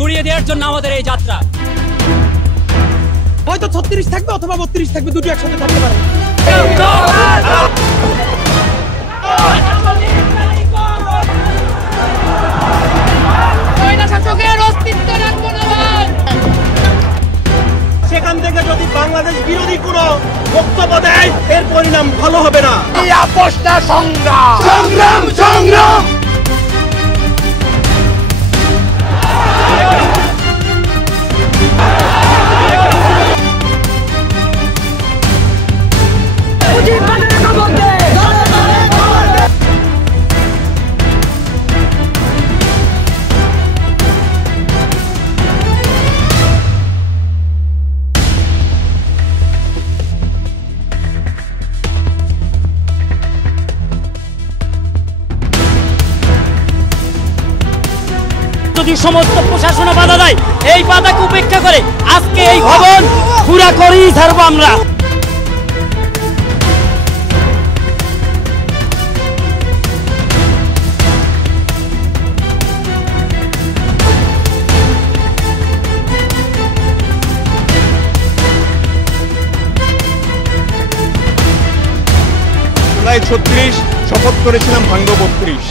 গুড়িয়ে দেওয়ার জন্য আমাদের এই যাত্রা। হয়তো 36 থাকবে অথবা 32 থাকবে, দুটো একসাথে থাকতে পারে। সেখান থেকে যদি বাংলাদেশ বিরোধী কোনো বক্তব্য দেয়, এর পরিণাম ভালো হবে না। এই আপোষটা সংগ্রাম, সংগ্রাম, সংগ্রাম। যদি সমস্ত প্রশাসন বাধা দেয়, এই বাধাকে উপেক্ষা করে আজকে এই ভবন পুরা করেই ছাড়বো আমরা। জুলাই 36 শপথ করেছিলাম, ভাঙ্গ 32।